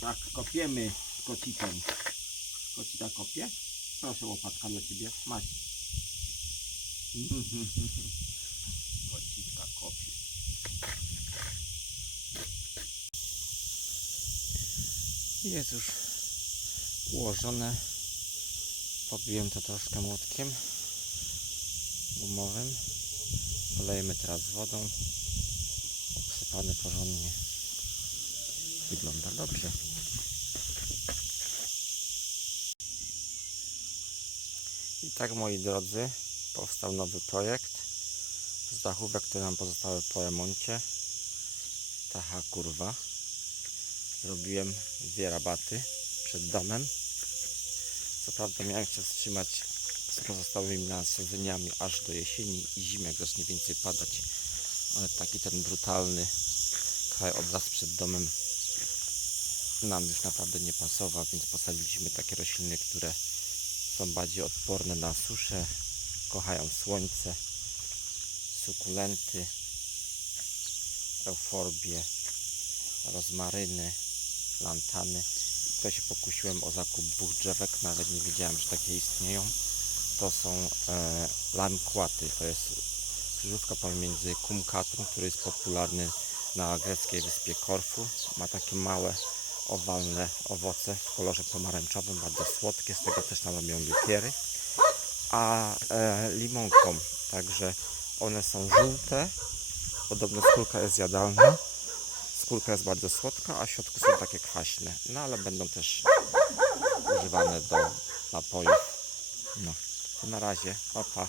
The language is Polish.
Tak, kopiemy z kocitem. Kocita kopie? Proszę łopatka dla ciebie. Masz. Kocitka kopie. Jest już ułożone. Pobiłem to troszkę młotkiem gumowym. Polejemy teraz wodą. Obsypane porządnie. Wygląda dobrze. I tak moi drodzy, powstał nowy projekt z dachówek, które nam pozostały po remoncie. Tacha kurwa. Zrobiłem dwie rabaty przed domem. Co prawda miałem się wstrzymać z pozostałymi nasadzeniami aż do jesieni i zimy, jak zacznie więcej padać. Ale taki ten brutalny kraj obraz przed domem nam już naprawdę nie pasował, więc posadziliśmy takie rośliny, które są bardziej odporne na suszę, kochają słońce, sukulenty, euforbie, rozmaryny, lantany. Tutaj się pokusiłem o zakup dwóch drzewek, nawet nie wiedziałem, że takie istnieją. To są e, lamkłaty, to jest krzyżówka pomiędzy kumkatrum, który jest popularny na greckiej wyspie Korfu. Ma takie małe, owalne owoce w kolorze pomarańczowym, bardzo słodkie, z tego też nam robią likiery. A e, limonką, także one są żółte, podobno skórka jest jadalna. Skórka jest bardzo słodka, a w środku są takie kwaśne. No ale będą też używane do napojów. No, to na razie. Pa, pa.